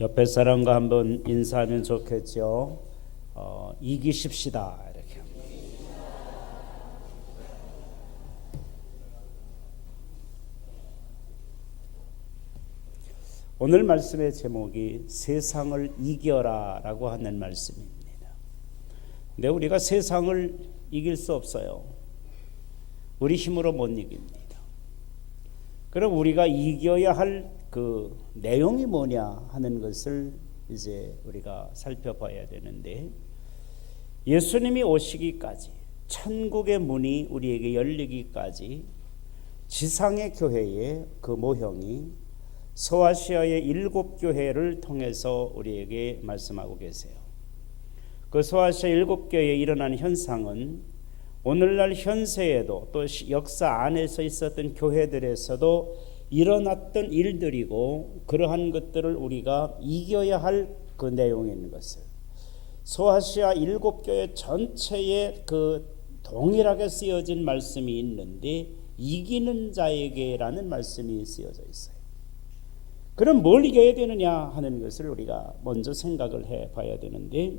옆에 사람과 한번 인사하면 좋겠죠. 이기십시다 이렇게. 오늘 말씀의 제목이 세상을 이겨라라고 하는 말씀입니다. 근데 우리가 세상을 이길 수 없어요. 우리 힘으로 못 이깁니다. 그럼 우리가 이겨야 할 그 내용이 뭐냐 하는 것을 이제 우리가 살펴봐야 되는데, 예수님이 오시기까지, 천국의 문이 우리에게 열리기까지 지상의 교회의 그 모형이 소아시아의 7교회를 통해서 우리에게 말씀하고 계세요. 그 소아시아 7교회에 일어난 현상은 오늘날 현세에도 또 역사 안에서 있었던 교회들에서도 일어났던 일들이고, 그러한 것들을 우리가 이겨야 할 그 내용인 것을 소아시아 7교회 전체에 그 동일하게 쓰여진 말씀이 있는데, 이기는 자에게라는 말씀이 쓰여져 있어요. 그럼 뭘 이겨야 되느냐 하는 것을 우리가 먼저 생각을 해 봐야 되는데,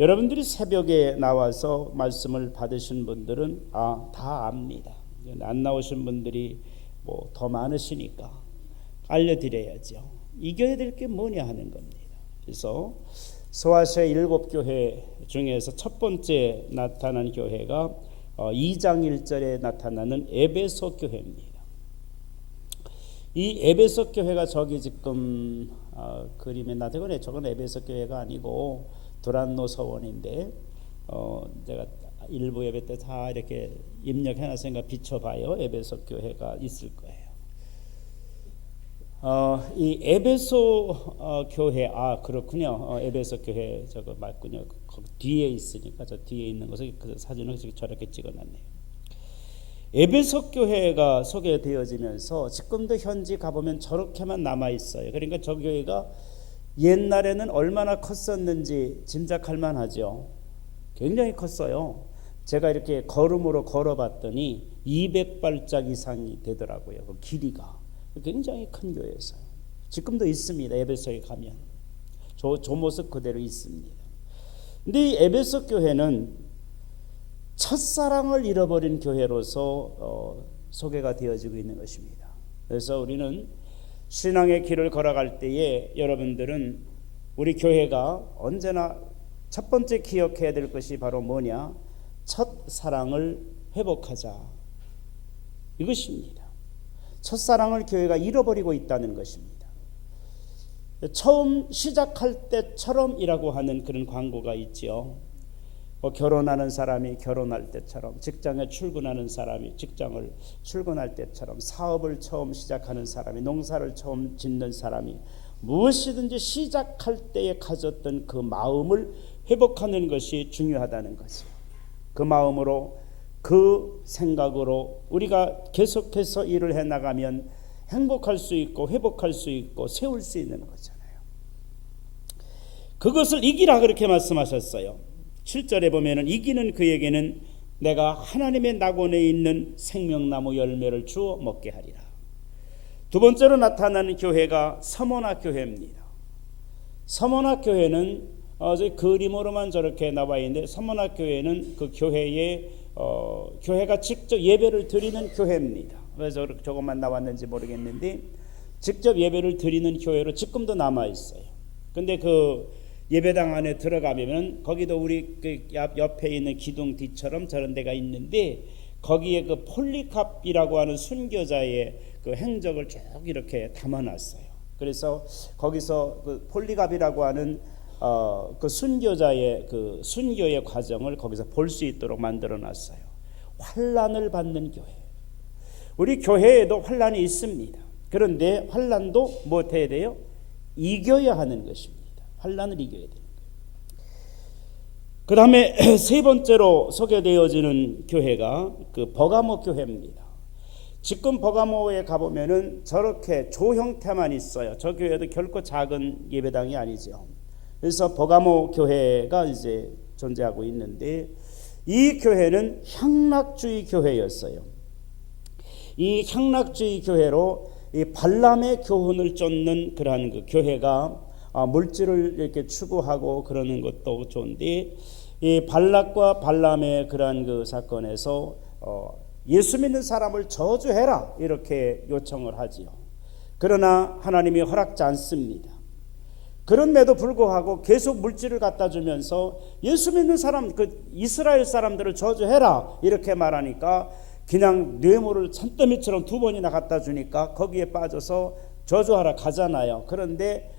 여러분들이 새벽에 나와서 말씀을 받으신 분들은 다 압니다. 안 나오신 분들이 뭐 더 많으시니까 알려드려야죠. 이겨야 될 게 뭐냐 하는 겁니다. 그래서 소아시아 7교회 중에서 첫 번째 나타난 교회가 2장 1절에 나타나는 에베소 교회입니다. 이 에베소 교회가 저기 지금 그림에 나타나네. 저건 에베소 교회가 아니고 두란노 서원인데, 제가 일부 예배 때 다 이렇게 입력해놨으니까 비춰봐요. 에베소 교회가 있을 거예요. 이 에베소 교회, 그렇군요. 에베소 교회 저거 맞군요. 거기 뒤에 있으니까 저 뒤에 있는 것을 그 사진을 저렇게 찍어놨네요. 에베소 교회가 소개되어지면서 지금도 현지 가보면 저렇게만 남아 있어요. 그러니까 저 교회가 옛날에는 얼마나 컸었는지 짐작할 만하죠. 굉장히 컸어요. 제가 이렇게 걸음으로 걸어봤더니 200발짝 이상이 되더라고요. 그 길이가 굉장히 큰 교회였어요. 지금도 있습니다. 에베소에 가면 저 모습 그대로 있습니다. 근데 이 에베소 교회는 첫사랑을 잃어버린 교회로서 소개가 되어지고 있는 것입니다. 그래서 우리는 신앙의 길을 걸어갈 때에 여러분들은 우리 교회가 언제나 첫 번째 기억해야 될 것이 바로 뭐냐? 첫사랑을 회복하자, 이것입니다. 첫사랑을 교회가 잃어버리고 있다는 것입니다. 처음 시작할 때처럼이라고 하는 그런 광고가 있죠. 결혼하는 사람이 결혼할 때처럼, 직장에 출근하는 사람이 직장을 출근할 때처럼, 사업을 처음 시작하는 사람이, 농사를 처음 짓는 사람이 무엇이든지 시작할 때에 가졌던 그 마음을 회복하는 것이 중요하다는 것이에요. 그 마음으로, 그 생각으로 우리가 계속해서 일을 해나가면 행복할 수 있고 회복할 수 있고 세울 수 있는 거잖아요. 그것을 이기라 그렇게 말씀하셨어요. 7절에 보면은 이기는 그에게는 내가 하나님의 낙원에 있는 생명나무 열매를 주어 먹게 하리라. 두 번째로 나타나는 교회가 서머나 교회입니다. 서머나 교회는 그림으로만 저렇게 나와 있는데, 서머나 교회는 그 교회가 직접 예배를 드리는 교회입니다. 그래서 저것만 나왔는지 모르겠는데 직접 예배를 드리는 교회로 지금도 남아 있어요. 근데 그 예배당 안에 들어가면 거기도 우리 그 옆에 있는 기둥 뒤처럼 저런 데가 있는데, 거기에 그 폴리캅이라고 하는 순교자의 그 행적을 쭉 이렇게 담아놨어요. 그래서 거기서 그 폴리캅이라고 하는 그 순교자의 그 순교의 과정을 거기서 볼 수 있도록 만들어놨어요. 환난을 받는 교회. 우리 교회에도 환난이 있습니다. 그런데 환난도 뭐 해야 돼요? 이겨야 하는 것입니다. 환난을 이겨야 되는 거예요. 그 다음에 세 번째로 소개되어지는 교회가 그 버가모 교회입니다. 지금 버가모에 가보면은 저렇게 조 형태만 있어요. 저 교회도 결코 작은 예배당이 아니죠. 그래서 버가모 교회가 이제 존재하고 있는데, 이 교회는 향락주의 교회였어요. 이 향락주의 교회로 이 발람의 교훈을 쫓는 그러한 그 교회가 물질을 이렇게 추구하고 그러는 것도 좋은데, 이 발락과 발람의 그러한 그 사건에서 예수 믿는 사람을 저주해라 이렇게 요청을 하지요. 그러나 하나님이 허락지 않습니다. 그런데도 불구하고 계속 물질을 갖다 주면서 예수 믿는 사람, 그 이스라엘 사람들을 저주해라 이렇게 말하니까 그냥 뇌물을 산더미처럼 2번이나 갖다 주니까 거기에 빠져서 저주하라 가잖아요. 그런데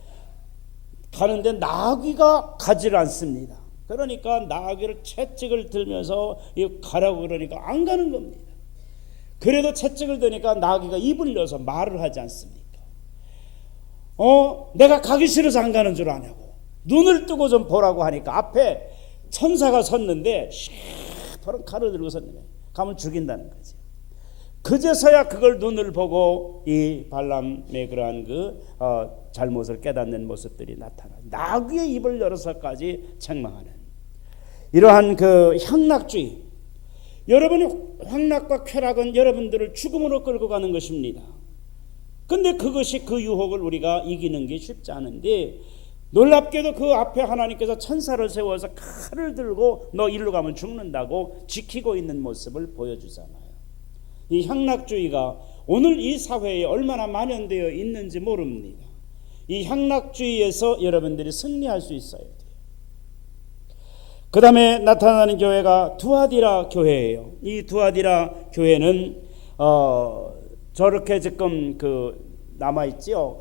가는데 나귀가 가지를 않습니다. 그러니까 나귀를 채찍을 들면서 가라고 그러니까 안 가는 겁니다. 그래도 채찍을 드니까 나귀가 입을 열어서 말을 하지 않습니까? 내가 가기 싫어서 안 가는 줄 아냐고, 눈을 뜨고 좀 보라고 하니까 앞에 천사가 섰는데 시퍼런 칼을 들고 섰는데 가면 죽인다는 거지. 그제서야 그걸 눈을 보고 이 발람의 그러한 그 잘못을 깨닫는 모습들이 나타나 나귀의 입을 열어서까지 책망하는 이러한 그 향락주의. 여러분의 향락과 쾌락은 여러분들을 죽음으로 끌고 가는 것입니다. 근데 그것이 그 유혹을 우리가 이기는 게 쉽지 않은데, 놀랍게도 그 앞에 하나님께서 천사를 세워서 칼을 들고 너 일로 가면 죽는다고 지키고 있는 모습을 보여주잖아요. 이 향락주의가 오늘 이 사회에 얼마나 만연되어 있는지 모릅니다. 이 향락주의에서 여러분들이 승리할 수 있어야 돼요. 그 다음에 나타나는 교회가 두아디라 교회예요. 이 두아디라 교회는 저렇게 지금 남아있지요.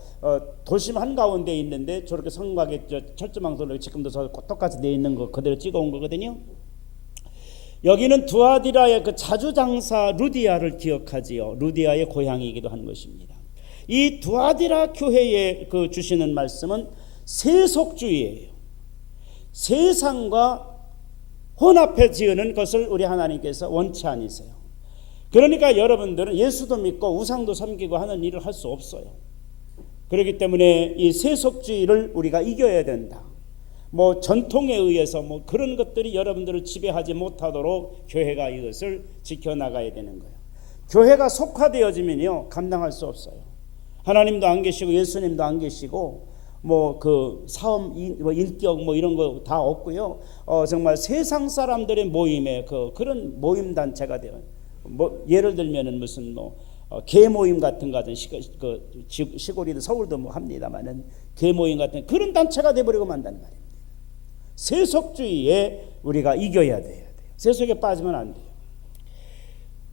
도심 한가운데 있는데 저렇게 성곽에 철조망설로 지금도 저 똑같이 돼 있는 거 그대로 찍어온 거거든요. 여기는 두아디라의 그 자주장사 루디아를 기억하지요. 루디아의 고향이기도 한 것입니다. 이 두아디라 교회에 그 주시는 말씀은 세속주의예요. 세상과 혼합해 지으는 것을 우리 하나님께서 원치 않으세요. 그러니까 여러분들은 예수도 믿고 우상도 섬기고 하는 일을 할 수 없어요. 그렇기 때문에 이 세속주의를 우리가 이겨야 된다. 뭐 전통에 의해서 뭐 그런 것들이 여러분들을 지배하지 못하도록 교회가 이것을 지켜나가야 되는 거예요. 교회가 속화되어지면요 감당할 수 없어요. 하나님도 안 계시고 예수님도 안 계시고 뭐 그 사업, 뭐 인격 뭐 이런 거 다 없고요. 정말 세상 사람들의 모임에 그런 모임 단체가 돼요. 뭐 예를 들면은 무슨 개 모임 같은 거 하든 시골이든 서울도 뭐 합니다만은 개 모임 같은 그런 단체가 돼버리고 만단 말입니다. 세속주의에 우리가 이겨야 돼요. 세속에 빠지면 안 돼요.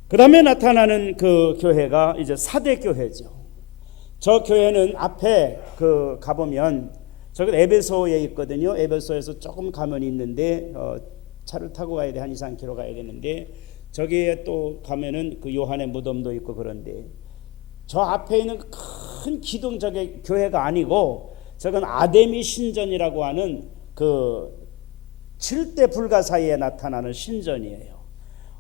그 다음에 나타나는 그 교회가 이제 사대 교회죠. 저 교회는 앞에 가보면 저기 에베소에 있거든요. 에베소에서 조금 가면 있는데 차를 타고 가야 돼. 한 2-3km 가야 되는데 저기에 또 가면은 그 요한의 무덤도 있고 그런데 저 앞에 있는 큰 기둥 저게 교회가 아니고 저건 아데미 신전이라고 하는 그 7대 불가 사이에 나타나는 신전이에요.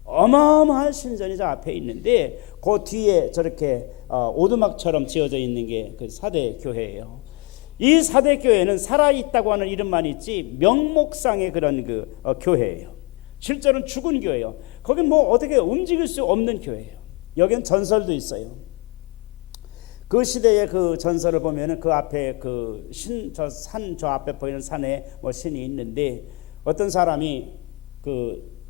어마어마한 신전이 저 앞에 있는데 그 뒤에 저렇게 오두막처럼 지어져 있는 게 그 사대 교회예요. 이 사대 교회는 살아있다고 하는 이름만 있지 명목상의 그런 교회예요. 실제로는 죽은 교회예요. 거긴 뭐 어떻게 움직일 수 없는 교회예요. 여기는 전설도 있어요. 그 시대의 그 전설을 보면은 그 앞에 저 앞에 보이는 산에 뭐 신이 있는데 어떤 사람이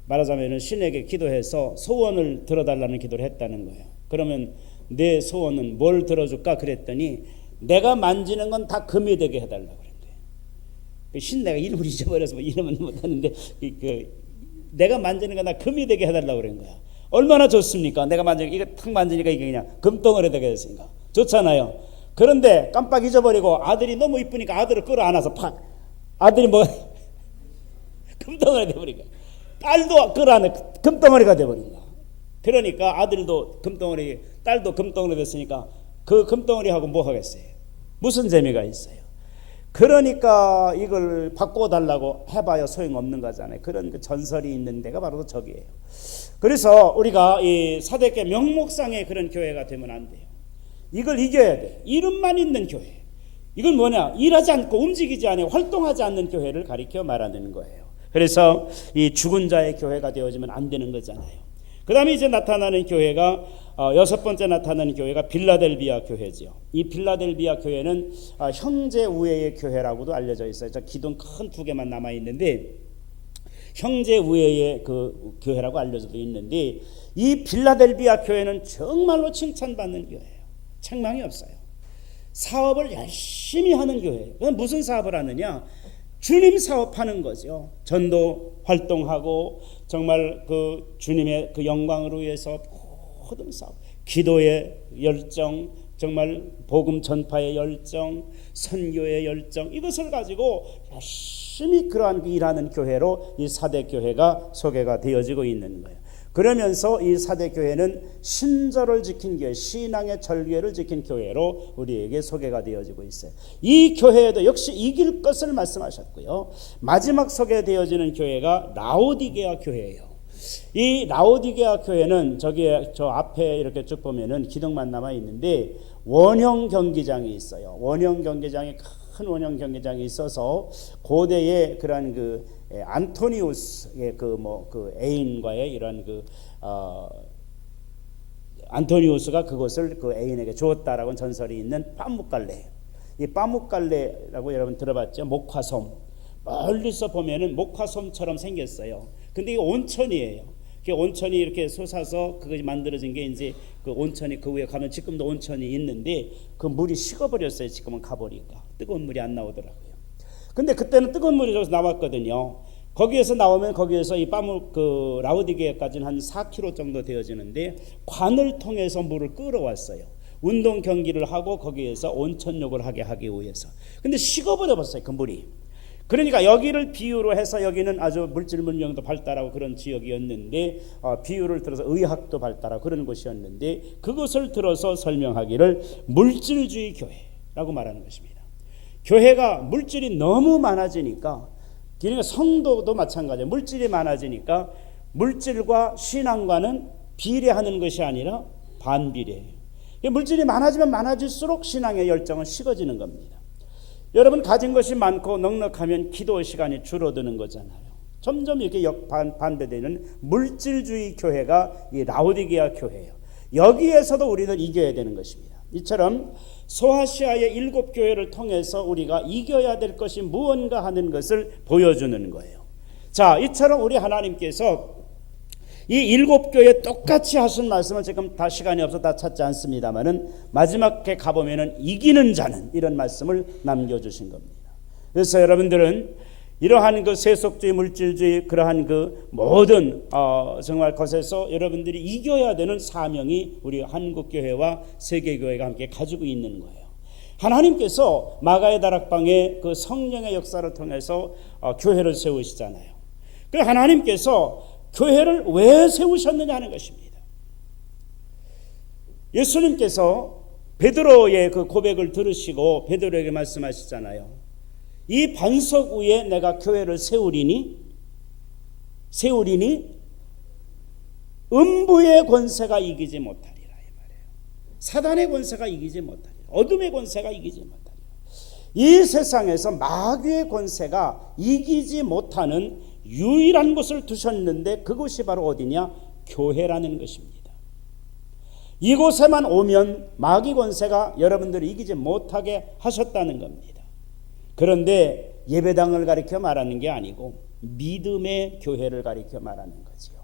말하자면은 신에게 기도해서 소원을 들어달라는 기도를 했다는 거예요. 그러면 내 소원은 뭘 들어줄까 그랬더니 내가 만지는 건 다 금이 되게 해달라고 그랬대요. 신 내가 이름을 잊어버려서 뭐 이름은 못하는데 내가 만지는 건 다 금이 되게 해달라고 그런 거야. 얼마나 좋습니까? 내가 이거 탁 만지니까 이게 그냥 금덩어리 되게 됐으니까 좋잖아요. 그런데 깜빡 잊어버리고 아들이 너무 이쁘니까 아들을 끌어안아서 팍 아들이 뭐 금덩어리 돼버리니까 딸도 끌어안아 금덩어리가 돼버린 거야. 그러니까 아들도 금덩어리, 딸도 금덩어리 됐으니까 그 금덩어리하고 뭐 하겠어요? 무슨 재미가 있어요? 그러니까 이걸 바꿔달라고 해봐야 소용없는 거잖아요. 그런 그 전설이 있는 데가 바로 저기예요. 그래서 우리가 이 사대교회 명목상의 그런 교회가 되면 안 돼요. 이걸 이겨야 돼. 이름만 있는 교회. 이건 뭐냐? 일하지 않고 움직이지 않고 활동하지 않는 교회를 가리켜 말하는 거예요. 그래서 이 죽은 자의 교회가 되어지면 안 되는 거잖아요. 그 다음에 이제 나타나는 교회가 여섯 번째 나타나는 교회가 빌라델비아 교회지요. 이 빌라델비아 교회는 형제 우애의 교회라고도 알려져 있어요. 저 기둥 큰 두 개만 남아 있는데 형제 우애의 그 교회라고 알려져 있는데 이 빌라델비아 교회는 정말로 칭찬받는 교회예요. 책망이 없어요. 사업을 열심히 하는 교회예요. 그럼 무슨 사업을 하느냐? 주님 사업하는 거죠. 전도 활동하고 정말 그 주님의 그 영광을 위해서 모든 사업, 기도의 열정, 정말 복음 전파의 열정, 선교의 열정, 이것을 가지고 열심히 그러한 일하는 교회로 이 사대 교회가 소개가 되어지고 있는 거예요. 그러면서 이 사대 교회는 신절을 지킨 교회, 신앙의 절개를 지킨 교회로 우리에게 소개가 되어지고 있어요. 이 교회에도 역시 이길 것을 말씀하셨고요. 마지막 소개되어지는 교회가 라오디게아 교회예요. 이 라오디게아 교회는 저 앞에 이렇게 쭉 보면은 기둥만 남아 있는데 원형 경기장이 있어요. 원형 경기장이 큰 원형 경기장이 있어서 고대의 그러한 그 안토니우스의 그 애인과의 이런 안토니우스가 그것을 그 애인에게 주었다라고 전설이 있는 빠뭇갈레. 이 빠뭇갈레라고 여러분 들어봤죠? 목화솜. 멀리서 보면은 목화솜처럼 생겼어요. 근데 이게 온천이에요. 온천이 이렇게 솟아서 그것이 만들어진 게 이제 그 온천이 그 위에 가면 지금도 온천이 있는데 그 물이 식어버렸어요. 지금은 가보니까 뜨거운 물이 안 나오더라고요. 근데 그때는 뜨거운 물이 저기서 나왔거든요. 거기에서 나오면 거기에서 이 그 라오디게아까지는 한 4km 정도 되어지는데 관을 통해서 물을 끌어왔어요. 운동 경기를 하고 거기에서 온천욕을 하기 위해서. 근데 식어버렸어요. 그 물이. 그러니까 여기를 비유로 해서 여기는 아주 물질 문명도 발달하고 그런 지역이었는데 비유를 들어서 의학도 발달하고 그런 곳이었는데 그것을 들어서 설명하기를 물질주의 교회라고 말하는 것입니다. 교회가 물질이 너무 많아지니까 그러니까 성도도 마찬가지예요. 물질이 많아지니까 물질과 신앙과는 비례하는 것이 아니라 반비례해요. 물질이 많아지면 많아질수록 신앙의 열정은 식어지는 겁니다. 여러분 가진 것이 많고 넉넉하면 기도 시간이 줄어드는 거잖아요. 점점 이렇게 반대되는 물질주의 교회가 이 라오디게아 교회예요. 여기에서도 우리는 이겨야 되는 것입니다. 이처럼 소아시아의 7교회를 통해서 우리가 이겨야 될 것이 무언가 하는 것을 보여주는 거예요. 자, 이처럼 우리 하나님께서 이 7교회 똑같이 하신 말씀을 지금 다 시간이 없어 다 찾지 않습니다만은 마지막에 가보면은 이기는 자는 이런 말씀을 남겨주신 겁니다. 그래서 여러분들은 이러한 그 세속주의, 물질주의 그러한 그 모든 정말 것에서 여러분들이 이겨야 되는 사명이 우리 한국교회와 세계교회가 함께 가지고 있는 거예요. 하나님께서 마가의 다락방에 그 성령의 역사를 통해서 교회를 세우시잖아요. 그 하나님께서 교회를 왜 세우셨느냐 하는 것입니다. 예수님께서 베드로의 그 고백을 들으시고 베드로에게 말씀하시잖아요. 이 반석 위에 내가 교회를 세우리니 음부의 권세가 이기지 못하리라 이 말이에요. 사단의 권세가 이기지 못하리라. 어둠의 권세가 이기지 못하리라. 이 세상에서 마귀의 권세가 이기지 못하는 유일한 곳을 두셨는데 그곳이 바로 어디냐? 교회라는 것입니다. 이곳에만 오면 마귀 권세가 여러분들을 이기지 못하게 하셨다는 겁니다. 그런데 예배당을 가리켜 말하는 게 아니고 믿음의 교회를 가리켜 말하는 거지요.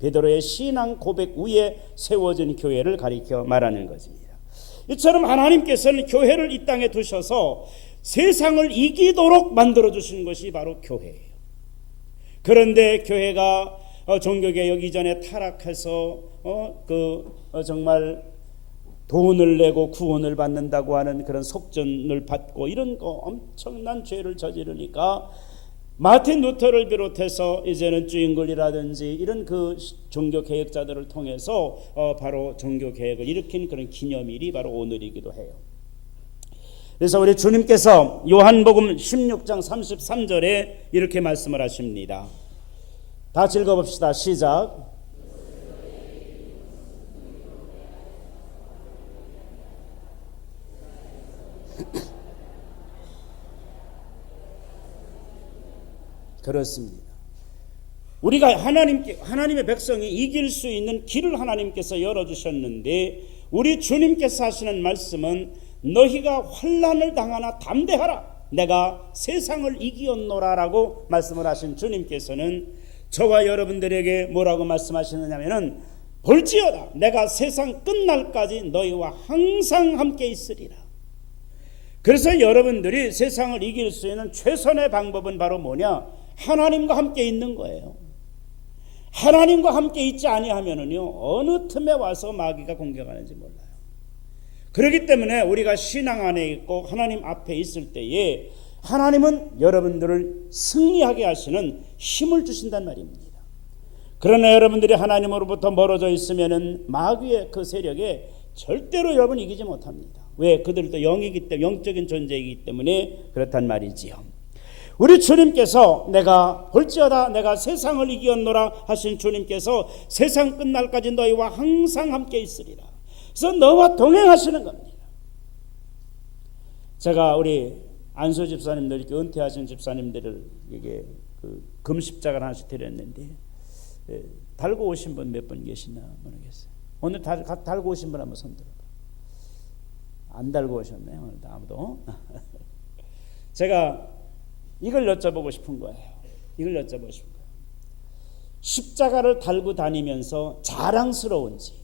베드로의 신앙 고백 위에 세워진 교회를 가리켜 말하는 것입니다. 이처럼 하나님께서는 교회를 이 땅에 두셔서 세상을 이기도록 만들어 주신 것이 바로 교회예요. 그런데 교회가 종교개혁 이전에 타락해서 정말 돈을 내고 구원을 받는다고 하는 그런 속전을 받고 이런 거 엄청난 죄를 저지르니까 마틴 루터를 비롯해서 이제는 주인글이라든지 이런 그 종교개혁자들을 통해서 바로 종교개혁을 일으킨 그런 기념일이 바로 오늘이기도 해요. 그래서 우리 주님께서 요한복음 16장 33절에 이렇게 말씀을 하십니다. 다 읽어봅시다. 시작. 그렇습니다. 우리가 하나님의 백성이 이길 수 있는 길을 하나님께서 열어주셨는데, 우리 주님께서 하시는 말씀은 너희가 환난을 당하나 담대하라, 내가 세상을 이기었노라라고 말씀을 하신 주님께서는 저와 여러분들에게 뭐라고 말씀하시느냐면은, 볼지어다 내가 세상 끝날까지 너희와 항상 함께 있으리라. 그래서 여러분들이 세상을 이길 수 있는 최선의 방법은 바로 뭐냐? 하나님과 함께 있는 거예요. 하나님과 함께 있지 아니하면은요, 어느 틈에 와서 마귀가 공격하는지 몰라요. 그렇기 때문에 우리가 신앙 안에 있고 하나님 앞에 있을 때에 하나님은 여러분들을 승리하게 하시는 힘을 주신단 말입니다. 그러나 여러분들이 하나님으로부터 멀어져 있으면은 마귀의 그 세력에 절대로 여러분 이기지 못합니다. 왜? 그들도 영이기 때문에, 영적인 존재이기 때문에 그렇단 말이지요. 우리 주님께서 내가 볼지어다 내가 세상을 이기었노라 하신 주님께서 세상 끝날까지 너희와 항상 함께 있으리라. 그래서 너와 동행하시는 겁니다. 제가 우리 안수 집사님들, 은퇴하신 집사님들을 이게 그 금십자가를 하나씩 드렸는데, 달고 오신 분 몇 분 계시나 모르겠어요. 오늘 달고 오신 분 한번 손 들어봐. 안 달고 오셨네요. 오늘 아무도. 제가 이걸 여쭤보고 싶은 거예요. 십자가를 달고 다니면서 자랑스러운지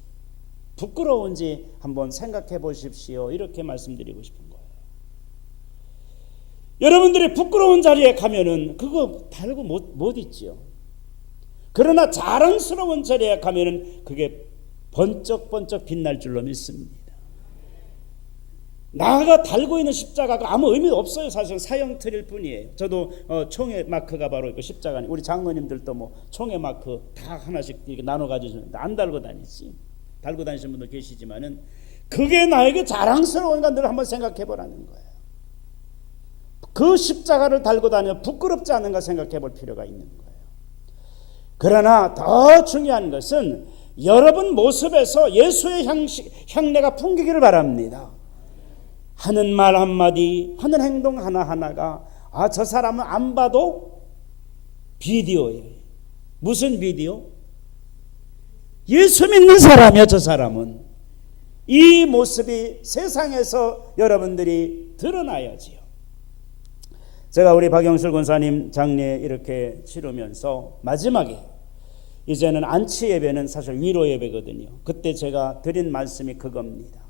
부끄러운지 한번 생각해 보십시오. 이렇게 말씀드리고 싶은 거예요. 여러분들이 부끄러운 자리에 가면은 그거 달고 못 있지요. 그러나 자랑스러운 자리에 가면은 그게 번쩍번쩍 빛날 줄로 믿습니다. 나가 달고 있는 십자가가 아무 의미가 없어요. 사실은 사형틀일 뿐이에요. 저도 총의 마크가 바로 있고, 십자가니 우리 장로님들도 뭐 총의 마크 다 하나씩 이렇게 나눠 가지시는데 안 달고 다니지. 달고 다니시는 분도 계시지만은 그게 나에게 자랑스러운가 늘 한번 생각해 보라는 거예요. 그 십자가를 달고 다니면 부끄럽지 않은가 생각해 볼 필요가 있는 거예요. 그러나 더 중요한 것은 여러분 모습에서 예수의 향내가 풍기기를 바랍니다. 하는 말 한마디, 하는 행동 하나하나가 저 사람은 안 봐도 비디오예요. 무슨 비디오? 예수 믿는 사람이야. 저 사람은 이 모습이 세상에서 여러분들이 드러나야지요. 제가 우리 박영실 권사님 장례 이렇게 치르면서 마지막에 이제는 안치 예배는 사실 위로 예배거든요. 그때 제가 드린 말씀이 그겁니다.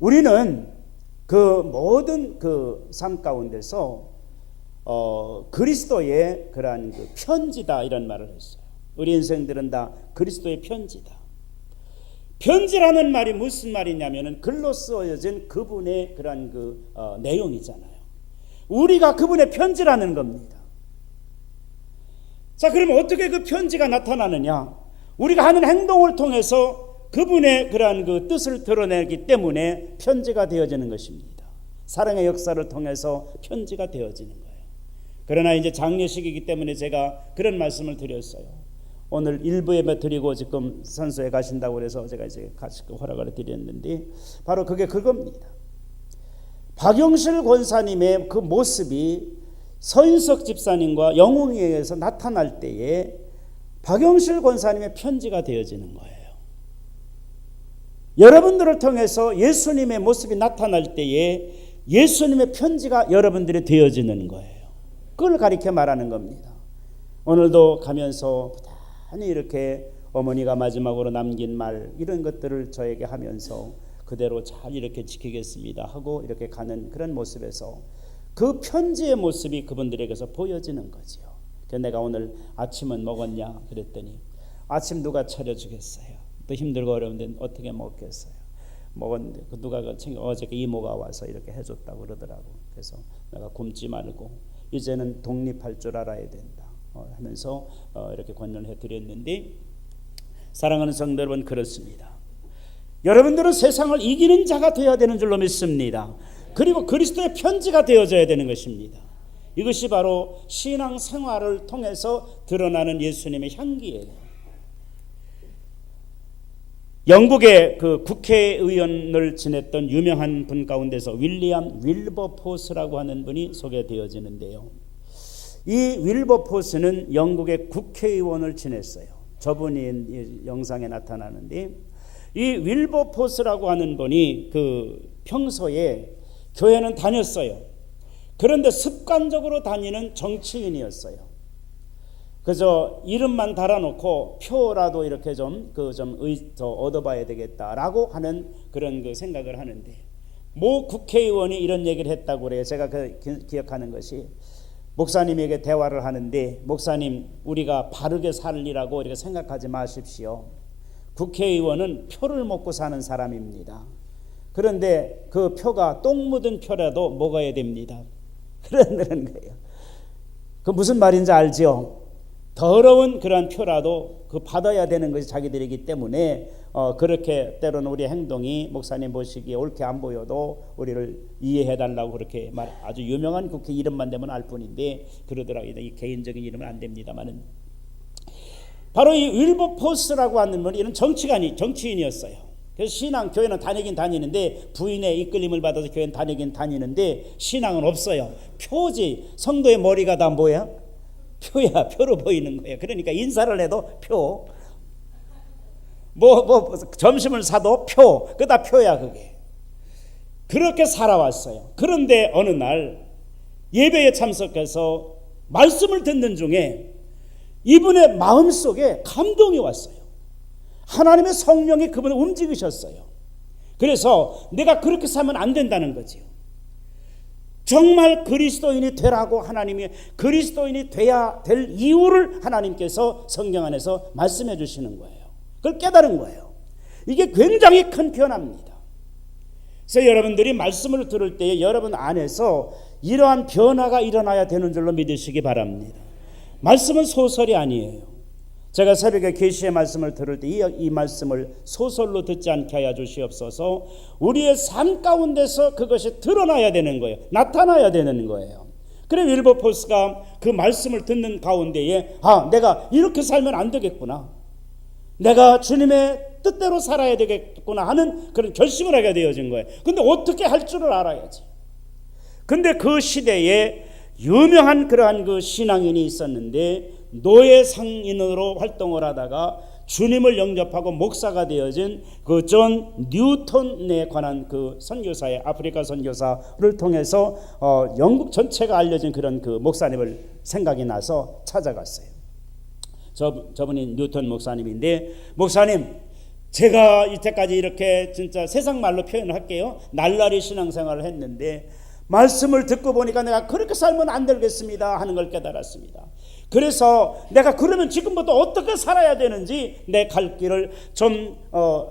우리는 그 모든 그 삶 가운데서 그리스도의 그러한 그 편지다 이런 말을 했어요. 우리 인생들은 다 그리스도의 편지다. 편지라는 말이 무슨 말이냐면은 글로 쓰여진 그분의 그러한 그 내용이잖아요. 우리가 그분의 편지라는 겁니다. 자, 그러면 어떻게 그 편지가 나타나느냐? 우리가 하는 행동을 통해서 그분의 그러한 그 뜻을 드러내기 때문에 편지가 되어지는 것입니다. 사랑의 역사를 통해서 편지가 되어지는 거예요. 그러나 이제 장례식이기 때문에 제가 그런 말씀을 드렸어요. 오늘 일부 예배 드리고 지금 선소에 가신다고 그래서 제가 이제 같이 허락을 드렸는데, 바로 그게 그겁니다. 박영실 권사님의 그 모습이 서인석 집사님과 영웅에 의해서 나타날 때에 박영실 권사님의 편지가 되어지는 거예요. 여러분들을 통해서 예수님의 모습이 나타날 때에 예수님의 편지가 여러분들이 되어지는 거예요. 그걸 가리켜 말하는 겁니다. 오늘도 가면서 부단히 이렇게 어머니가 마지막으로 남긴 말 이런 것들을 저에게 하면서 그대로 잘 이렇게 지키겠습니다 하고 이렇게 가는 그런 모습에서 그 편지의 모습이 그분들에게서 보여지는 거죠. 그래서 내가 오늘 아침은 먹었냐 그랬더니 아침 누가 차려주겠어요. 또 힘들고 어려운데 어떻게 먹겠어요. 먹었는데 그 누가 어저께 이모가 와서 이렇게 해줬다고 그러더라고. 그래서 내가 굶지 말고 이제는 독립할 줄 알아야 된다 하면서 이렇게 권면해 드렸는데, 사랑하는 성도 여러분, 그렇습니다. 여러분들은 세상을 이기는 자가 되어야 되는 줄로 믿습니다. 그리고 그리스도의 편지가 되어져야 되는 것입니다. 이것이 바로 신앙 생활을 통해서 드러나는 예수님의 향기예요. 영국의 그 국회의원을 지냈던 유명한 분 가운데서 윌리엄 윌버포스라고 하는 분이 소개되어지는데요. 이 윌버포스는 영국의 국회의원을 지냈어요. 저분이 영상에 나타나는데, 이 윌버포스라고 하는 분이 그 평소에 교회는 다녔어요. 그런데 습관적으로 다니는 정치인이었어요. 그저 이름만 달아놓고 표라도 이렇게 좀 얻어봐야 되겠다라고 하는 그런 그 생각을 하는데, 모 국회의원이 이런 얘기를 했다고 그래요. 제가 기억하는 것이, 목사님에게 대화를 하는데, 목사님, 우리가 바르게 살리라고 이렇게 생각하지 마십시오. 국회의원은 표를 먹고 사는 사람입니다. 그런데 그 표가 똥 묻은 표라도 먹어야 됩니다. 그런 거예요. 그 무슨 말인지 알죠? 더러운 그런 표라도 그 받아야 되는 것이 자기들이기 때문에 그렇게 때로는 우리 행동이 목사님 보시기에 옳게 안 보여도 우리를 이해해 달라고 그렇게 아주 유명한 국회 이름만 되면 알 뿐인데 그러더라고요. 이 개인적인 이름은 안 됩니다만은, 바로 이 윌버포스라고 하는 분이 이런 정치인이었어요. 그래서 신앙, 교회는 다니긴 다니는데, 부인의 이끌림을 받아서 교회는 다니긴 다니는데 신앙은 없어요. 표지. 성도의 머리가 다 뭐야? 표야. 표로 보이는 거예요. 그러니까 인사를 해도 표, 점심을 사도 표, 그다 표야 그게. 그렇게 살아왔어요. 그런데 어느 날 예배에 참석해서 말씀을 듣는 중에 이분의 마음속에 감동이 왔어요. 하나님의 성령이 그분을 움직이셨어요. 그래서 내가 그렇게 살면 안 된다는 거지요. 정말 그리스도인이 되라고 하나님이, 그리스도인이 돼야 될 이유를 하나님께서 성경 안에서 말씀해 주시는 거예요. 그걸 깨달은 거예요. 이게 굉장히 큰 변화입니다. 그래서 여러분들이 말씀을 들을 때 여러분 안에서 이러한 변화가 일어나야 되는 줄로 믿으시기 바랍니다. 말씀은 소설이 아니에요. 제가 새벽에 계시의 말씀을 들을 때 이 말씀을 소설로 듣지 않게 하여 주시옵소서. 우리의 삶 가운데서 그것이 드러나야 되는 거예요. 나타나야 되는 거예요. 그래 윌버포스가 그 말씀을 듣는 가운데에 내가 이렇게 살면 안 되겠구나, 내가 주님의 뜻대로 살아야 되겠구나 하는 그런 결심을 하게 되어진 거예요. 근데 어떻게 할 줄을 알아야지. 근데 그 시대에 유명한 그러한 그 신앙인이 있었는데, 노예 상인으로 활동을 하다가 주님을 영접하고 목사가 되어진 그 존 뉴턴에 관한 그 선교사의 아프리카 선교사를 통해서 영국 전체가 알려진 그런 그 목사님을 생각이 나서 찾아갔어요. 저분이 뉴턴 목사님인데, 목사님, 제가 이때까지 이렇게 진짜 세상 말로 표현을 할게요. 날라리 신앙생활을 했는데 말씀을 듣고 보니까 내가 그렇게 살면 안 되겠습니다 하는 걸 깨달았습니다. 그래서 내가 그러면 지금부터 어떻게 살아야 되는지 내 갈 길을 좀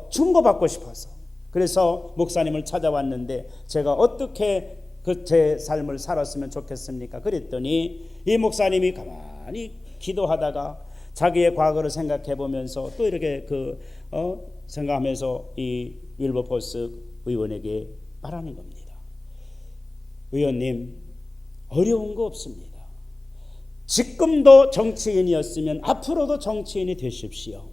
충고받고 싶어서, 그래서 목사님을 찾아왔는데 제가 어떻게 제 삶을 살았으면 좋겠습니까? 그랬더니 이 목사님이 가만히 기도하다가 자기의 과거를 생각해 보면서 또 이렇게 생각하면서 이 윌버포스 의원에게 말하는 겁니다. 의원님, 어려운 거 없습니다. 지금도 정치인이었으면 앞으로도 정치인이 되십시오.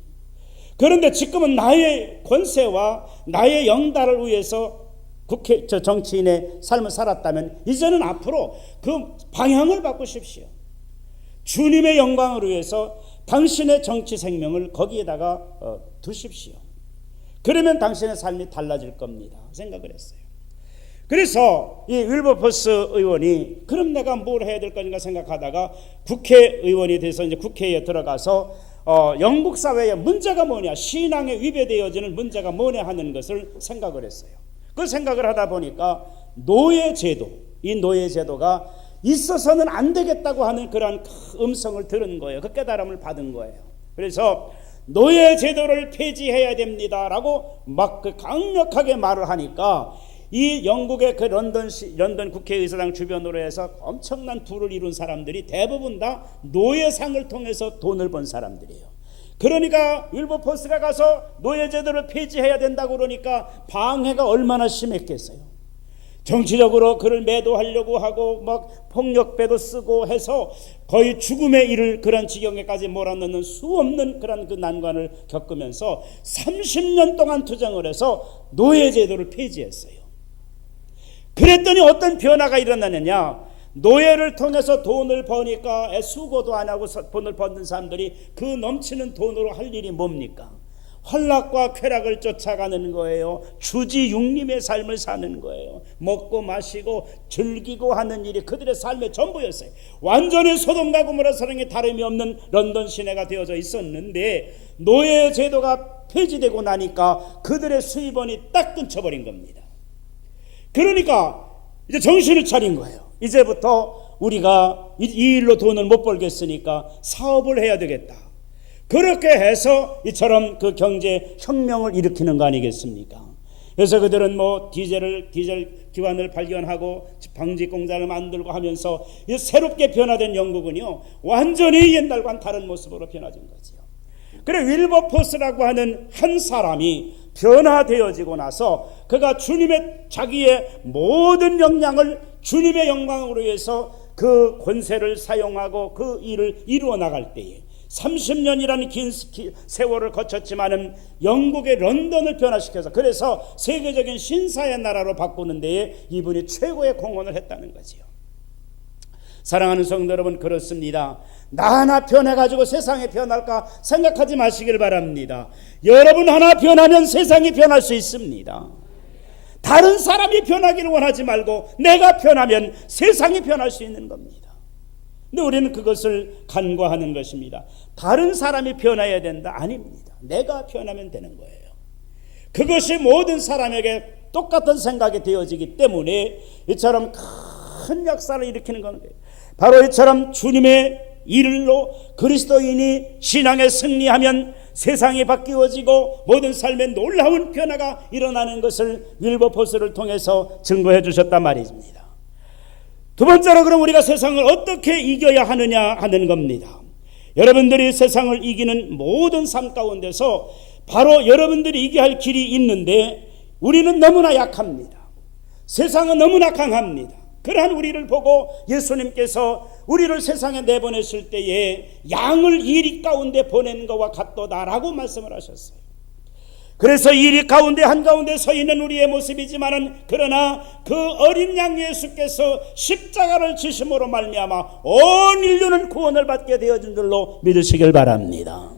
그런데 지금은 나의 권세와 나의 영달을 위해서 정치인의 삶을 살았다면 이제는 앞으로 그 방향을 바꾸십시오. 주님의 영광을 위해서 당신의 정치 생명을 거기에다가 두십시오. 그러면 당신의 삶이 달라질 겁니다 생각을 했어요. 그래서 이 윌버포스 의원이 그럼 내가 뭘 해야 될 건가 생각하다가 국회의원이 돼서 이제 국회에 들어가서 영국 사회의 문제가 뭐냐, 신앙에 위배되어지는 문제가 뭐냐 하는 것을 생각을 했어요. 그 생각을 하다 보니까 노예제도, 이 노예제도가 있어서는 안 되겠다고 하는 그런 음성을 들은 거예요. 그 깨달음을 받은 거예요. 그래서 노예제도를 폐지해야 됩니다라고 막 강력하게 말을 하니까 이 영국의 그 런던 국회의사당 주변으로 해서 엄청난 부를 이룬 사람들이 대부분 다 노예상을 통해서 돈을 번 사람들이에요. 그러니까 윌버포스가 가서 노예제도를 폐지해야 된다고 그러니까 방해가 얼마나 심했겠어요. 정치적으로 그를 매도하려고 하고 막 폭력배도 쓰고 해서 거의 죽음에 이를 그런 지경에까지 몰아넣는 수없는 그런 그 난관을 겪으면서 30년 동안 투쟁을 해서 노예제도를 폐지했어요. 그랬더니 어떤 변화가 일어나느냐, 노예를 통해서 돈을 버니까 수고도 안 하고 돈을 버는 사람들이 그 넘치는 돈으로 할 일이 뭡니까? 환락과 쾌락을 쫓아가는 거예요. 주지육림의 삶을 사는 거예요. 먹고 마시고 즐기고 하는 일이 그들의 삶의 전부였어요. 완전히 소돔과 고모라 사랑이 다름이 없는 런던 시내가 되어져 있었는데 노예 제도가 폐지되고 나니까 그들의 수입원이 딱 끊쳐버린 겁니다. 그러니까 이제 정신을 차린 거예요. 이제부터 우리가 이 일로 돈을 못 벌겠으니까 사업을 해야 되겠다. 그렇게 해서 이처럼 그 경제 혁명을 일으키는 거 아니겠습니까? 그래서 그들은 디젤 기관을 발견하고 방직 공장을 만들고 하면서 새롭게 변화된 영국은요 완전히 옛날과는 다른 모습으로 변화된 거죠. 그래 윌버포스라고 하는 한 사람이 변화되어지고 나서 그가 자기의 모든 역량을 주님의 영광으로 위해서 그 권세를 사용하고 그 일을 이루어 나갈 때에 30년이라는 긴 세월을 거쳤지만은 영국의 런던을 변화시켜서 그래서 세계적인 신사의 나라로 바꾸는 데에 이분이 최고의 공헌을 했다는 거지요. 사랑하는 성도 여러분, 그렇습니다. 나 하나 변해가지고 세상이 변할까 생각하지 마시길 바랍니다. 여러분 하나 변하면 세상이 변할 수 있습니다. 다른 사람이 변하기를 원하지 말고 내가 변하면 세상이 변할 수 있는 겁니다. 근데 우리는 그것을 간과하는 것입니다. 다른 사람이 변해야 된다? 아닙니다. 내가 변하면 되는 거예요. 그것이 모든 사람에게 똑같은 생각이 되어지기 때문에 이처럼 큰 역사를 일으키는 건 바로 이처럼 주님의 일로 그리스도인이 신앙에 승리하면 세상이 바뀌어지고 모든 삶에 놀라운 변화가 일어나는 것을 윌버포스를 통해서 증거해 주셨단 말입니다. 두 번째로 그럼 우리가 세상을 어떻게 이겨야 하느냐 하는 겁니다. 여러분들이 세상을 이기는 모든 삶 가운데서 바로 여러분들이 이겨야 할 길이 있는데 우리는 너무나 약합니다. 세상은 너무나 강합니다. 그러한 우리를 보고 예수님께서 우리를 세상에 내보내실 때에 양을 이리 가운데 보낸 것과 같도다라고 말씀을 하셨어요. 그래서 이리 가운데 한가운데 서 있는 우리의 모습이지만은 그러나 그 어린 양 예수께서 십자가를 지심으로 말미암아 온 인류는 구원을 받게 되어진 줄로 믿으시길 바랍니다.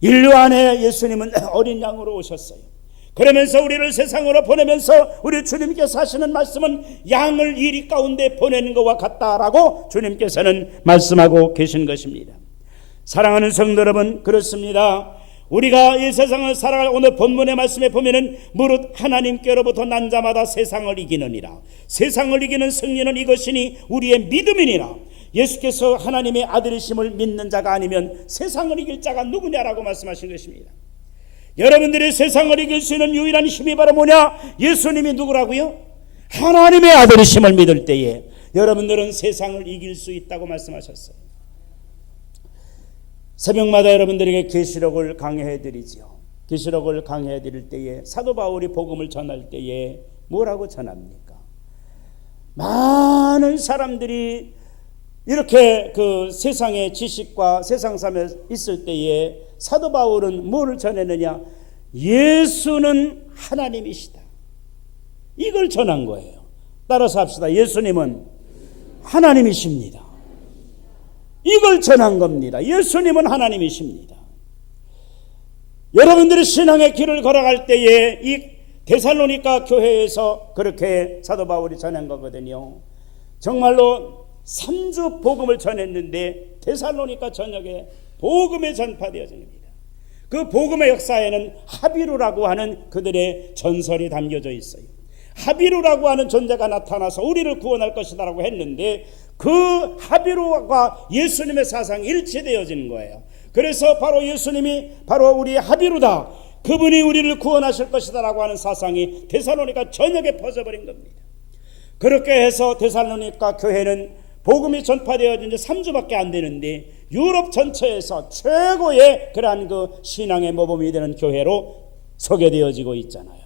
인류 안에 예수님은 어린 양으로 오셨어요. 그러면서 우리를 세상으로 보내면서 우리 주님께서 하시는 말씀은 양을 이리 가운데 보내는 것과 같다라고 주님께서는 말씀하고 계신 것입니다. 사랑하는 성도 여러분, 그렇습니다. 우리가 이 세상을 살아갈 오늘 본문의 말씀에 보면은 무릇 하나님께로부터 난 자마다 세상을 이기느니라. 세상을 이기는 승리는 이것이니 우리의 믿음이니라. 예수께서 하나님의 아들이심을 믿는 자가 아니면 세상을 이길 자가 누구냐라고 말씀하신 것입니다. 여러분들이 세상을 이길 수 있는 유일한 힘이 바로 뭐냐? 예수님이 누구라고요? 하나님의 아들이심을 믿을 때에 여러분들은 세상을 이길 수 있다고 말씀하셨어요. 새벽마다 여러분들에게 계시록을 강해해 드리지요. 계시록을 강해해 드릴 때에 사도 바울이 복음을 전할 때에 뭐라고 전합니까? 많은 사람들이 이렇게 그 세상의 지식과 세상 삶에 있을 때에 사도 바울은 뭐를 전했느냐? 예수는 하나님이시다. 이걸 전한 거예요. 따라서 합시다. 예수님은 하나님이십니다. 이걸 전한 겁니다. 예수님은 하나님이십니다. 여러분들이 신앙의 길을 걸어갈 때에 이 데살로니가 교회에서 그렇게 사도 바울이 전한 거거든요. 정말로 3주 복음을 전했는데 데살로니가 전역에 복음이 전파되어집니다. 그 복음의 역사에는 하비루라고 하는 그들의 전설이 담겨져 있어요. 하비루라고 하는 존재가 나타나서 우리를 구원할 것이다라고 했는데 그 하비루와 예수님의 사상이 일치되어지는 거예요. 그래서 바로 예수님이 바로 우리의 하비루다, 그분이 우리를 구원하실 것이다라고 하는 사상이 데살로니가 전역에 퍼져버린 겁니다. 그렇게 해서 데살로니가 교회는 복음이 전파되어진 지 3주밖에 안 되는데 유럽 전체에서 최고의 그러한 그 신앙의 모범이 되는 교회로 소개되어지고 있잖아요.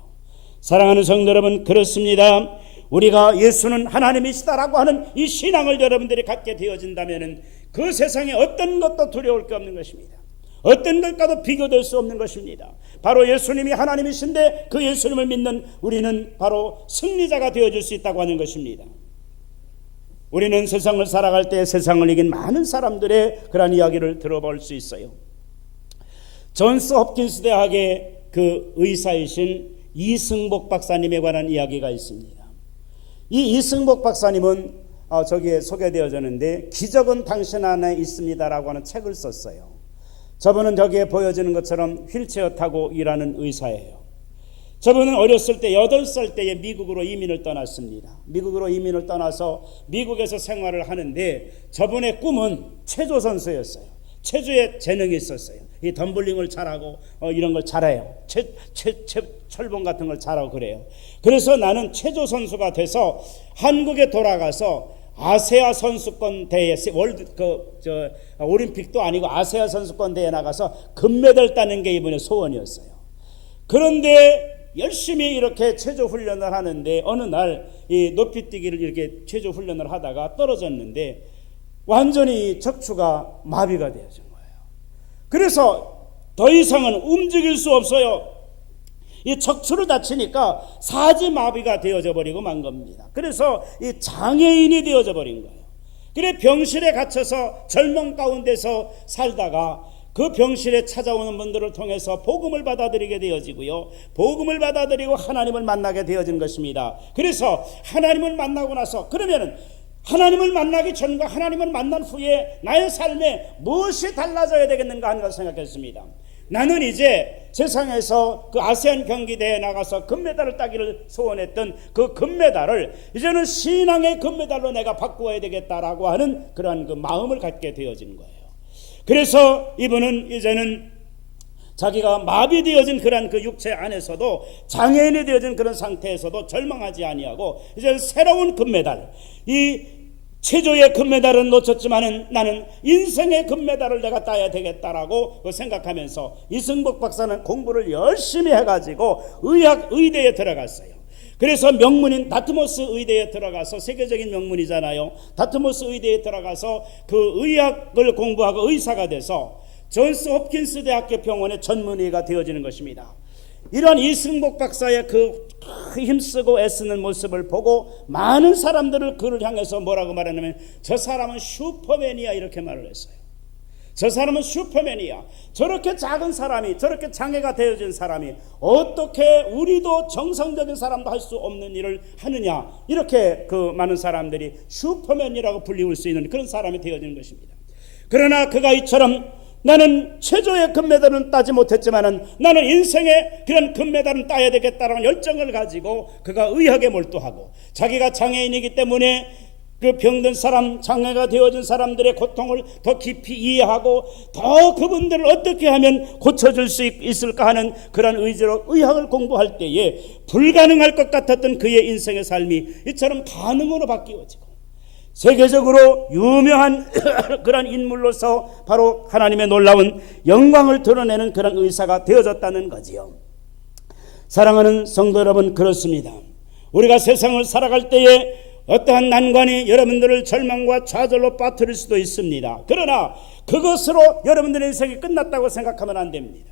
사랑하는 성도 여러분, 그렇습니다. 우리가 예수는 하나님이시다라고 하는 이 신앙을 여러분들이 갖게 되어진다면 그 세상에 어떤 것도 두려울 게 없는 것입니다. 어떤 것과도 비교될 수 없는 것입니다. 바로 예수님이 하나님이신데 그 예수님을 믿는 우리는 바로 승리자가 되어줄 수 있다고 하는 것입니다. 우리는 세상을 살아갈 때 세상을 이긴 많은 사람들의 그런 이야기를 들어볼 수 있어요. 존스 홉킨스 대학의 그 의사이신 이승복 박사님에 관한 이야기가 있습니다. 이 이승복 박사님은 저기에 소개되어졌는데 기적은 당신 안에 있습니다라고 하는 책을 썼어요. 저분은 저기에 보여지는 것처럼 휠체어 타고 일하는 의사예요. 저분은 어렸을 때 8살 때에 미국으로 이민을 떠났습니다. 미국으로 이민을 떠나서 미국에서 생활을 하는데 저분의 꿈은 체조 선수였어요. 체조에 재능이 있었어요. 이 덤블링을 잘하고 이런 걸 잘해요. 철봉 같은 걸 잘하고 그래요. 그래서 나는 체조 선수가 돼서 한국에 돌아가서 아세아 선수권 대회, 올림픽도 아니고 아세아 선수권 대회에 나가서 금메달 따는 게 이번에 소원이었어요. 그런데 열심히 이렇게 체조 훈련을 하는데 어느 날 이 높이뛰기를 이렇게 체조 훈련을 하다가 떨어졌는데 완전히 척추가 마비가 되어진 거예요. 그래서 더 이상은 움직일 수 없어요. 이 척추를 다치니까 사지마비가 되어져 버리고 만 겁니다. 그래서 이 장애인이 되어져 버린 거예요. 그래 병실에 갇혀서 절망 가운데서 살다가 그 병실에 찾아오는 분들을 통해서 복음을 받아들이게 되어지고요. 복음을 받아들이고 하나님을 만나게 되어진 것입니다. 그래서 하나님을 만나고 나서 그러면은 하나님을 만나기 전과 하나님을 만난 후에 나의 삶에 무엇이 달라져야 되겠는가 하는 것을 생각했습니다. 나는 이제 세상에서 그 아세안 경기대회에 나가서 금메달을 따기를 소원했던 그 금메달을 이제는 신앙의 금메달로 내가 바꾸어야 되겠다라고 하는 그러한 그 마음을 갖게 되어진 거예요. 그래서 이분은 이제는 자기가 마비되어진 그런 그 육체 안에서도 장애인이 되어진 그런 상태에서도 절망하지 아니하고 이제는 새로운 금메달, 이 체조의 금메달은 놓쳤지만은 나는 인생의 금메달을 내가 따야 되겠다라고 생각하면서 이승복 박사는 공부를 열심히 해가지고 의대에 들어갔어요. 그래서 명문인 다트모스 의대에 들어가서 세계적인 명문이잖아요. 다트모스 의대에 들어가서 그 의학을 공부하고 의사가 돼서 존스 홉킨스 대학교 병원의 전문의가 되어지는 것입니다. 이런 이승복 박사의 그 힘쓰고 애쓰는 모습을 보고 많은 사람들을 그를 향해서 뭐라고 말하냐면 저 사람은 슈퍼맨이야 이렇게 말을 했어요. 저 사람은 슈퍼맨이야. 저렇게 작은 사람이, 저렇게 장애가 되어진 사람이 어떻게 우리도 정상적인 사람도 할 수 없는 일을 하느냐, 이렇게 그 많은 사람들이 슈퍼맨이라고 불리울 수 있는 그런 사람이 되어지는 것입니다. 그러나 그가 이처럼 나는 체조의 금메달은 따지 못했지만은 나는 인생의 그런 금메달은 따야 되겠다라는 열정을 가지고 그가 의학에 몰두하고 자기가 장애인이기 때문에 그 병든 사람, 장애가 되어진 사람들의 고통을 더 깊이 이해하고 더 그분들을 어떻게 하면 고쳐줄 수 있을까 하는 그런 의지로 의학을 공부할 때에 불가능할 것 같았던 그의 인생의 삶이 이처럼 가능으로 바뀌어지고 세계적으로 유명한 그런 인물로서 바로 하나님의 놀라운 영광을 드러내는 그런 의사가 되어졌다는 거지요. 사랑하는 성도 여러분, 그렇습니다. 우리가 세상을 살아갈 때에 어떠한 난관이 여러분들을 절망과 좌절로 빠뜨릴 수도 있습니다. 그러나 그것으로 여러분들의 인생이 끝났다고 생각하면 안 됩니다.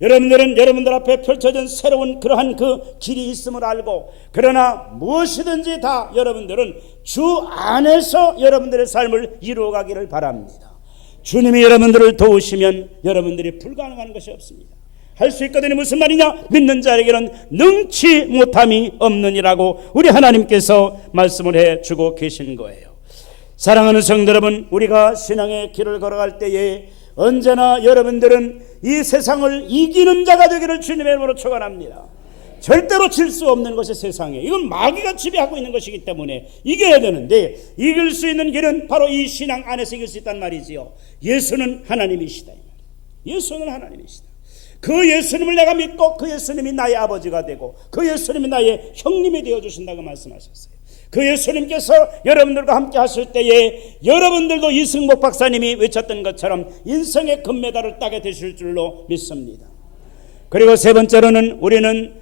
여러분들은 여러분들 앞에 펼쳐진 새로운 그러한 그 길이 있음을 알고, 그러나 무엇이든지 다 여러분들은 주 안에서 여러분들의 삶을 이루어가기를 바랍니다. 주님이 여러분들을 도우시면 여러분들이 불가능한 것이 없습니다. 할 수 있거든요. 무슨 말이냐? 믿는 자에게는 능치 못함이 없느니라고 우리 하나님께서 말씀을 해주고 계신 거예요. 사랑하는 성도 여러분, 우리가 신앙의 길을 걸어갈 때에 언제나 여러분들은 이 세상을 이기는 자가 되기를 주님의 이름으로 축원합니다. 절대로 질 수 없는 것이 세상에, 이건 마귀가 지배하고 있는 것이기 때문에 이겨야 되는데, 이길 수 있는 길은 바로 이 신앙 안에서 이길 수 있단 말이지요. 예수는 하나님이시다. 예수는 하나님이시다. 그 예수님을 내가 믿고 그 예수님이 나의 아버지가 되고 그 예수님이 나의 형님이 되어주신다고 말씀하셨어요. 그 예수님께서 여러분들과 함께 하실 때에 여러분들도 이승복 박사님이 외쳤던 것처럼 인생의 금메달을 따게 되실 줄로 믿습니다. 그리고 세 번째로는 우리는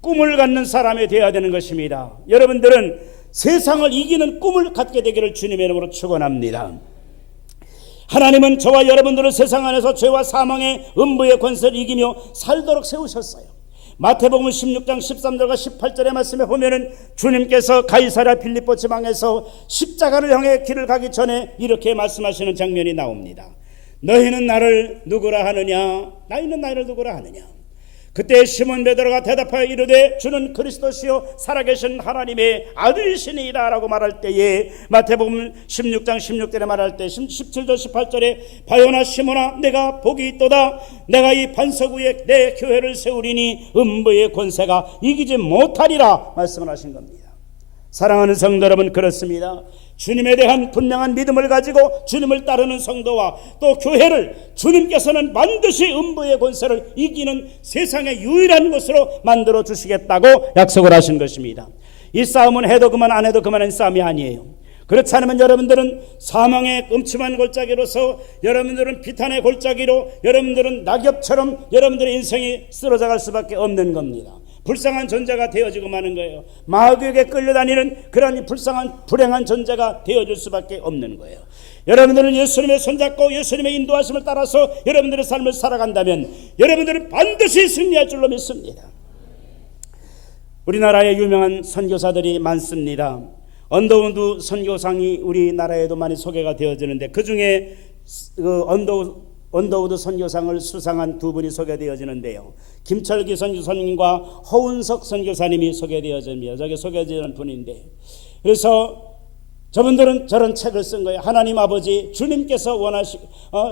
꿈을 갖는 사람이 되어야 되는 것입니다. 여러분들은 세상을 이기는 꿈을 갖게 되기를 주님의 이름으로 축원합니다. 하나님은 저와 여러분들을 세상 안에서 죄와 사망의 음부의 권세를 이기며 살도록 세우셨어요. 마태복음 16장 13절과 18절의 말씀에 보면은 주님께서 가이사랴 빌립보 지방에서 십자가를 향해 길을 가기 전에 이렇게 말씀하시는 장면이 나옵니다. 너희는 나를 누구라 하느냐? 너희는 나를 누구라 하느냐? 그때 시몬 베드로가 대답하여 이르되 주는 그리스도시요 살아계신 하나님의 아들이시니이다 라고 말할 때에 마태복음 16장 16절에 말할 때 17절 18절에 바요나 시몬아 내가 복이 있도다 내가 이 반석 위에 내 교회를 세우리니 음부의 권세가 이기지 못하리라 말씀을 하신 겁니다. 사랑하는 성도 여러분, 그렇습니다. 주님에 대한 분명한 믿음을 가지고 주님을 따르는 성도와 또 교회를 주님께서는 반드시 음부의 권세를 이기는 세상의 유일한 것으로 만들어 주시겠다고 약속을 하신 것입니다. 이 싸움은 해도 그만 안 해도 그만한 싸움이 아니에요. 그렇지 않으면 여러분들은 사망의 음침한 골짜기로서, 여러분들은 비탄의 골짜기로, 여러분들은 낙엽처럼 여러분들의 인생이 쓰러져 갈 수밖에 없는 겁니다. 불쌍한 존재가 되어지고 마는 거예요. 마귀에게 끌려다니는 그런 불쌍한 불행한 존재가 되어질 수밖에 없는 거예요. 여러분들은 예수님의 손잡고 예수님의 인도하심을 따라서 여러분들의 삶을 살아간다면 여러분들은 반드시 승리할 줄로 믿습니다. 우리나라에 유명한 선교사들이 많습니다. 언더우드 선교상이 우리나라에도 많이 소개가 되어지는데 그 중에 언더우드 선교상을 수상한 두 분이 소개되어지는데요. 김철기 선교사님과 허운석 선교사님이 소개되어집니다. 저게 소개되는 분인데, 그래서 저분들은 저런 책을 쓴 거예요. 하나님 아버지 주님께서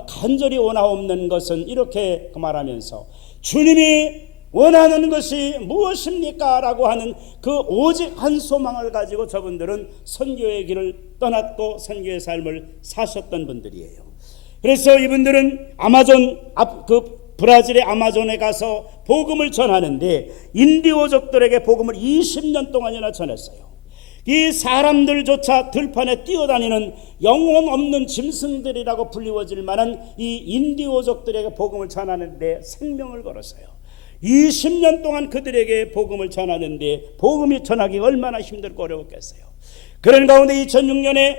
간절히 원하옵는 것은 이렇게 말하면서 주님이 원하는 것이 무엇입니까? 라고 하는 그 오직 한 소망을 가지고 저분들은 선교의 길을 떠났고 선교의 삶을 사셨던 분들이에요. 그래서 이분들은 브라질의 아마존에 가서 복음을 전하는데 인디오족들에게 복음을 20년 동안이나 전했어요. 이 사람들조차 들판에 뛰어다니는 영혼 없는 짐승들이라고 불리워질 만한 이 인디오족들에게 복음을 전하는데 생명을 걸었어요. 20년 동안 그들에게 복음을 전하는데 복음이 전하기 얼마나 힘들고 어려웠겠어요. 그런 가운데 2006년에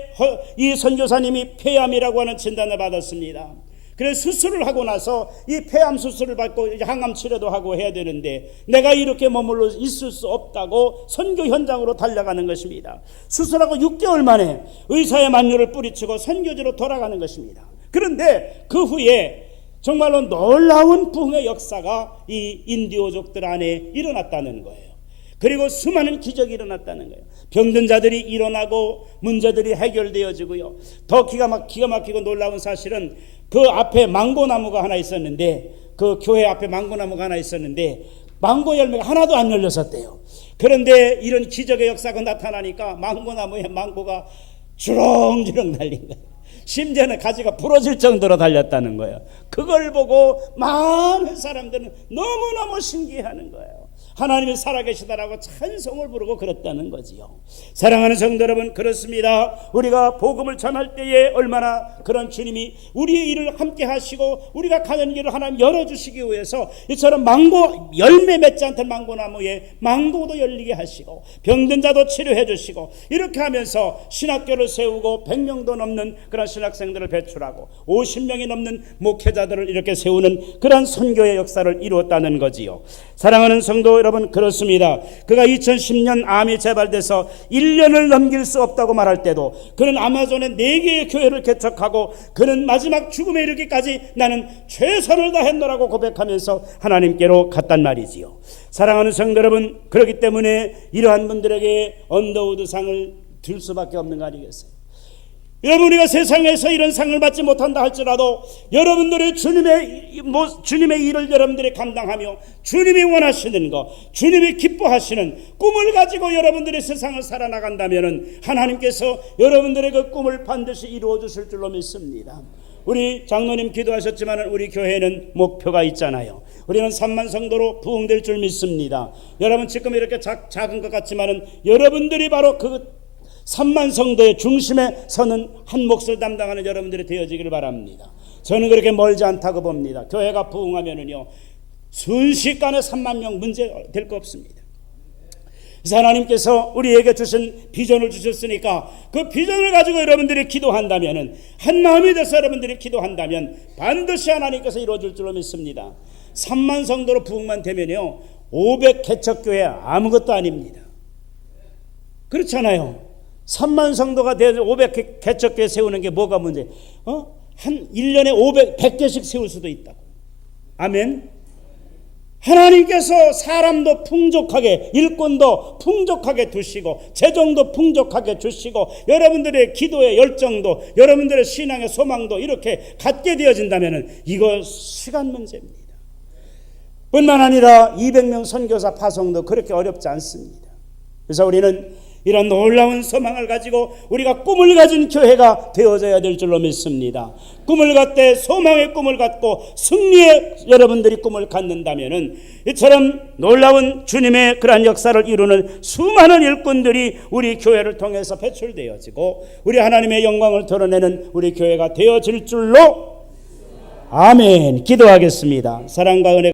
이 선교사님이 폐암이라고 하는 진단을 받았습니다. 그래서 수술을 하고 나서 이 폐암 수술을 받고 항암 치료도 하고 해야 되는데 내가 이렇게 머물러 있을 수 없다고 선교 현장으로 달려가는 것입니다. 수술하고 6개월 만에 의사의 만류를 뿌리치고 선교지로 돌아가는 것입니다. 그런데 그 후에 정말로 놀라운 부흥의 역사가 이 인디오족들 안에 일어났다는 거예요. 그리고 수많은 기적이 일어났다는 거예요. 병든 자들이 일어나고 문제들이 해결되어지고요. 더 기가 막히고 놀라운 사실은 그 앞에 망고나무가 하나 있었는데, 그 교회 앞에 망고나무가 하나 있었는데 망고 열매가 하나도 안 열렸었대요. 그런데 이런 기적의 역사가 나타나니까 망고나무에 망고가 주렁주렁 달린 거예요. 심지어는 가지가 부러질 정도로 달렸다는 거예요. 그걸 보고 많은 사람들은 너무너무 신기해하는 거예요. 하나님이 살아계시다라고 찬송을 부르고 그랬다는 거지요. 사랑하는 성도 여러분, 그렇습니다. 우리가 복음을 전할 때에 얼마나 그런 주님이 우리의 일을 함께 하시고 우리가 가는 길을 하나님 열어주시기 위해서 이처럼 망고 열매 맺지 않던 망고나무에 망고도 열리게 하시고 병든 자도 치료해 주시고 이렇게 하면서 신학교를 세우고 100명도 넘는 그런 신학생들을 배출하고 50명이 넘는 목회자들을 이렇게 세우는 그런 선교의 역사를 이루었다는 거지요. 사랑하는 성도 여러분, 그렇습니다. 그가 2010년 암이 재발돼서 1년을 넘길 수 없다고 말할 때도 그는 아마존에 4개의 교회를 개척하고 그는 마지막 죽음에 이르기까지 나는 최선을 다했노라고 고백하면서 하나님께로 갔단 말이지요. 사랑하는 성도 여러분, 그렇기 때문에 이러한 분들에게 언더우드 상을 줄 수밖에 없는 거 아니겠어요? 여러분, 우리가 세상에서 이런 상을 받지 못한다 할지라도 여러분들이 주님의 일을 여러분들이 감당하며 주님이 원하시는 것, 주님이 기뻐하시는 꿈을 가지고 여러분들이 세상을 살아나간다면 하나님께서 여러분들의 그 꿈을 반드시 이루어 주실 줄로 믿습니다. 우리 장로님 기도하셨지만 우리 교회는 목표가 있잖아요. 우리는 3만 성도로 부흥될 줄 믿습니다. 여러분, 지금 이렇게 작은 것 같지만 여러분들이 바로 그 3만 성도의 중심에 서는 한 몫을 담당하는 여러분들이 되어지기를 바랍니다. 저는 그렇게 멀지 않다고 봅니다. 교회가 부흥하면은요, 순식간에 3만 명 문제 될 거 없습니다. 그래서 하나님께서 우리에게 주신 비전을 주셨으니까 그 비전을 가지고 여러분들이 기도한다면은, 한 마음이 돼서 여러분들이 기도한다면 반드시 하나님께서 이루어질 줄로 믿습니다. 3만 성도로 부흥만 되면요, 500 개척교회 아무것도 아닙니다. 그렇잖아요. 3만 성도가 돼서 500 개척교회 세우는 게 뭐가 문제? 한 1년에 100개씩 세울 수도 있다고. 아멘. 하나님께서 사람도 풍족하게, 일꾼도 풍족하게 두시고, 재정도 풍족하게 주시고, 여러분들의 기도의 열정도, 여러분들의 신앙의 소망도 이렇게 갖게 되어진다면 이거 시간 문제입니다. 뿐만 아니라 200명 선교사 파송도 그렇게 어렵지 않습니다. 그래서 우리는 이런 놀라운 소망을 가지고 우리가 꿈을 가진 교회가 되어져야 될 줄로 믿습니다. 꿈을 갖되 소망의 꿈을 갖고 승리의 여러분들이 꿈을 갖는다면 이처럼 놀라운 주님의 그러한 역사를 이루는 수많은 일꾼들이 우리 교회를 통해서 배출되어지고 우리 하나님의 영광을 드러내는 우리 교회가 되어질 줄로 아멘. 기도하겠습니다. 사랑과 은혜